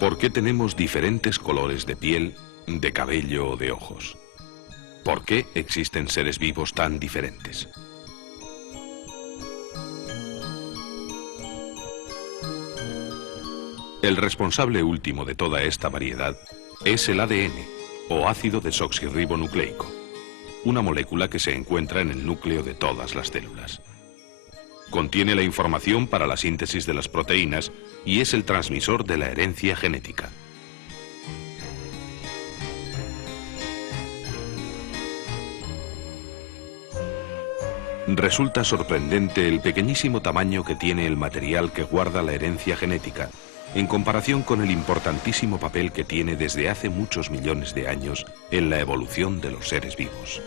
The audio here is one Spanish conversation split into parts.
¿Por qué tenemos diferentes colores de piel, de cabello o de ojos? ¿Por qué existen seres vivos tan diferentes? El responsable último de toda esta variedad es el ADN, o ácido desoxirribonucleico, una molécula que se encuentra en el núcleo de todas las células. Contiene la información para la síntesis de las proteínas y es el transmisor de la herencia genética. Resulta sorprendente el pequeñísimo tamaño que tiene el material que guarda la herencia genética, en comparación con el importantísimo papel que tiene desde hace muchos millones de años en la evolución de los seres vivos.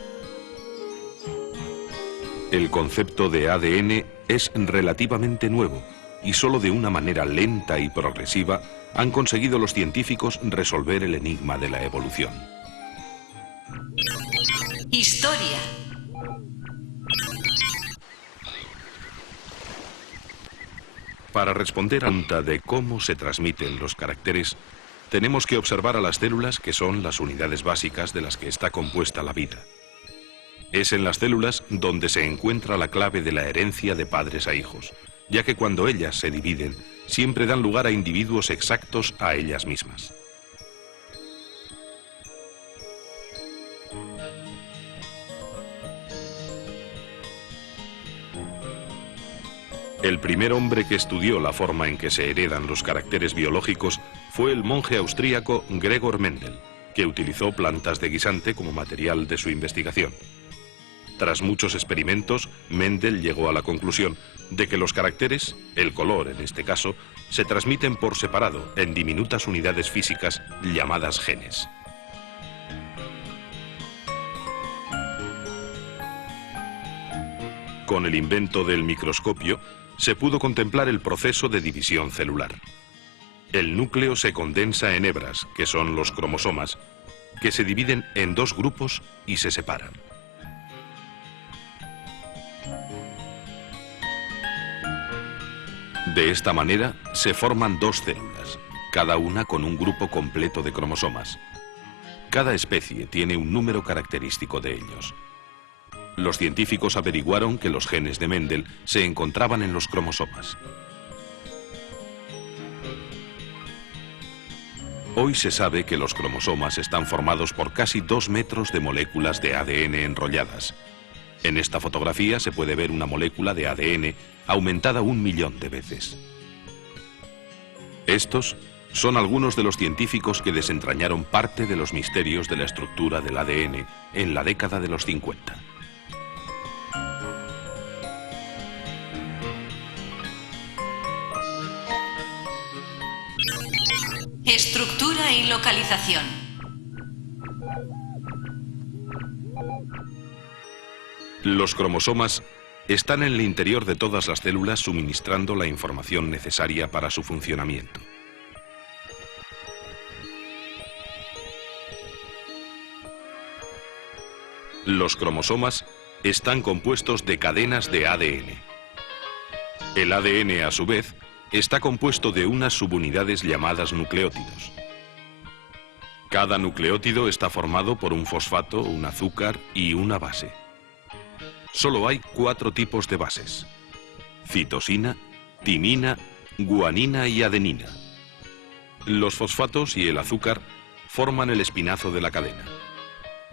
El concepto de ADN es relativamente nuevo y solo de una manera lenta y progresiva han conseguido los científicos resolver el enigma de la evolución. Historia. Para responder a la pregunta de cómo se transmiten los caracteres, tenemos que observar a las células, que son las unidades básicas de las que está compuesta la vida. Es en las células donde se encuentra la clave de la herencia de padres a hijos, ya que cuando ellas se dividen, siempre dan lugar a individuos exactos a ellas mismas. El primer hombre que estudió la forma en que se heredan los caracteres biológicos fue el monje austríaco Gregor Mendel, que utilizó plantas de guisante como material de su investigación. Tras muchos experimentos, Mendel llegó a la conclusión de que los caracteres, el color en este caso, se transmiten por separado en diminutas unidades físicas llamadas genes. Con el invento del microscopio, se pudo contemplar el proceso de división celular. El núcleo se condensa en hebras, que son los cromosomas, que se dividen en dos grupos y se separan. De esta manera se forman dos células, cada una con un grupo completo de cromosomas. Cada especie tiene un número característico de ellos. Los científicos averiguaron que los genes de Mendel se encontraban en los cromosomas. Hoy se sabe que los cromosomas están formados por casi 2 metros de moléculas de ADN enrolladas. En esta fotografía se puede ver una molécula de ADN aumentada 1 millón de veces. Estos son algunos de los científicos que desentrañaron parte de los misterios de la estructura del ADN en la década de los 50. Estructura y localización. Los cromosomas están en el interior de todas las células suministrando la información necesaria para su funcionamiento. Los cromosomas están compuestos de cadenas de ADN. El ADN, a su vez, está compuesto de unas subunidades llamadas nucleótidos. Cada nucleótido está formado por un fosfato, un azúcar y una base. Solo hay 4 tipos de bases: citosina, timina, guanina y adenina. Los fosfatos y el azúcar forman el espinazo de la cadena.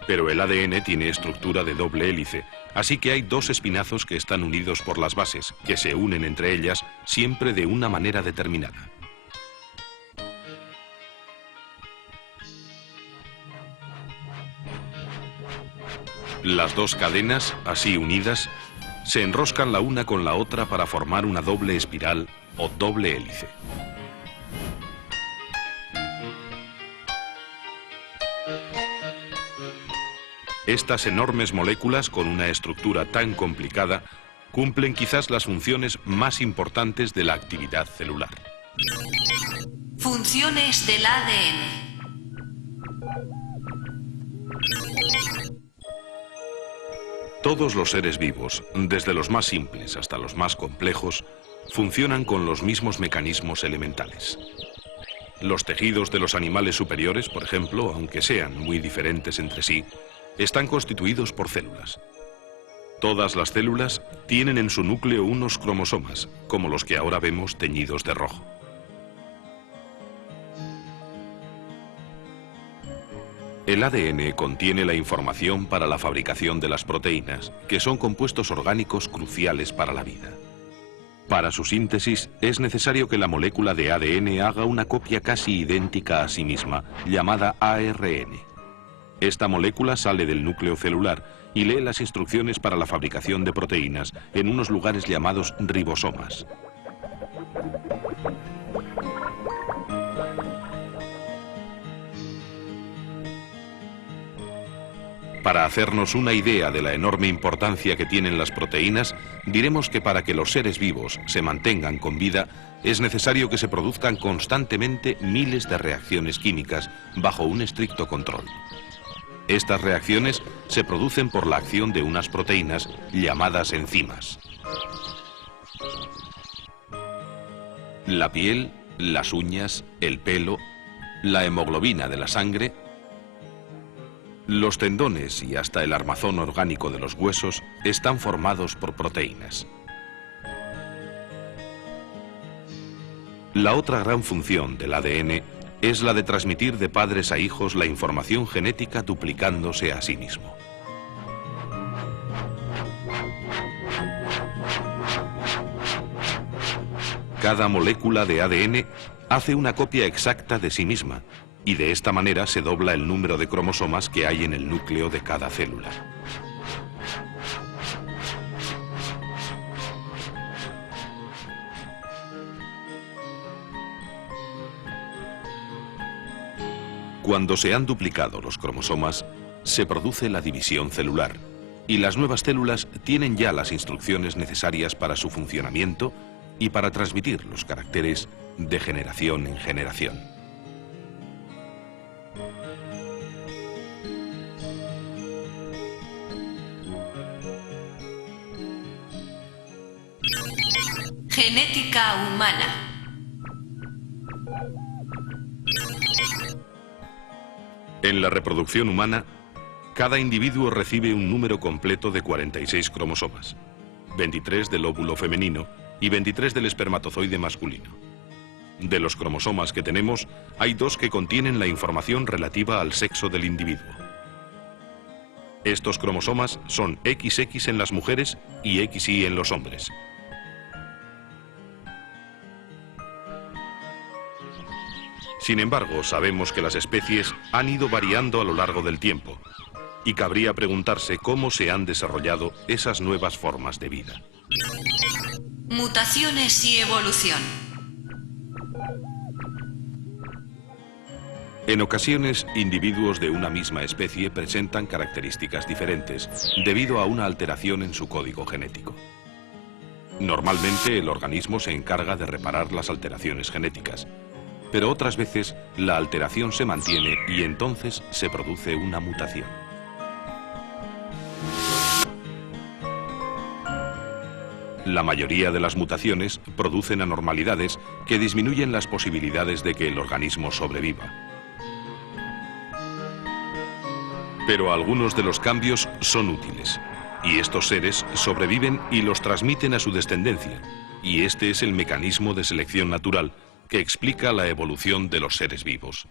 Pero el ADN tiene estructura de doble hélice, así que hay 2 espinazos que están unidos por las bases, que se unen entre ellas siempre de una manera determinada. Las 2 cadenas, así unidas, se enroscan la una con la otra para formar una doble espiral o doble hélice. Estas enormes moléculas con una estructura tan complicada cumplen quizás las funciones más importantes de la actividad celular. Funciones del ADN. Todos los seres vivos, desde los más simples hasta los más complejos, funcionan con los mismos mecanismos elementales. Los tejidos de los animales superiores, por ejemplo, aunque sean muy diferentes entre sí, están constituidos por células. Todas las células tienen en su núcleo unos cromosomas, como los que ahora vemos teñidos de rojo. El ADN contiene la información para la fabricación de las proteínas, que son compuestos orgánicos cruciales para la vida. Para su síntesis es necesario que la molécula de ADN haga una copia casi idéntica a sí misma, llamada ARN. Esta molécula sale del núcleo celular y lee las instrucciones para la fabricación de proteínas en unos lugares llamados ribosomas. Para hacernos una idea de la enorme importancia que tienen las proteínas, diremos que para que los seres vivos se mantengan con vida, es necesario que se produzcan constantemente miles de reacciones químicas bajo un estricto control. Estas reacciones se producen por la acción de unas proteínas llamadas enzimas. La piel, las uñas, el pelo, la hemoglobina de la sangre, los tendones y hasta el armazón orgánico de los huesos están formados por proteínas. La otra gran función del ADN es la de transmitir de padres a hijos la información genética duplicándose a sí mismo. Cada molécula de ADN hace una copia exacta de sí misma, y de esta manera se dobla el número de cromosomas que hay en el núcleo de cada célula. Cuando se han duplicado los cromosomas, se produce la división celular, y las nuevas células tienen ya las instrucciones necesarias para su funcionamiento y para transmitir los caracteres de generación en generación. Genética humana. En la reproducción humana, cada individuo recibe un número completo de 46 cromosomas, 23 del óvulo femenino y 23 del espermatozoide masculino. De los cromosomas que tenemos, hay 2 que contienen la información relativa al sexo del individuo. Estos cromosomas son XX en las mujeres y XY en los hombres. Sin embargo, sabemos que las especies han ido variando a lo largo del tiempo, y cabría preguntarse cómo se han desarrollado esas nuevas formas de vida. Mutaciones y evolución. En ocasiones, individuos de una misma especie presentan características diferentes debido a una alteración en su código genético. Normalmente, el organismo se encarga de reparar las alteraciones genéticas, pero otras veces la alteración se mantiene y entonces se produce una mutación. La mayoría de las mutaciones producen anormalidades que disminuyen las posibilidades de que el organismo sobreviva. Pero algunos de los cambios son útiles, y estos seres sobreviven y los transmiten a su descendencia, y este es el mecanismo de selección natural que explica la evolución de los seres vivos.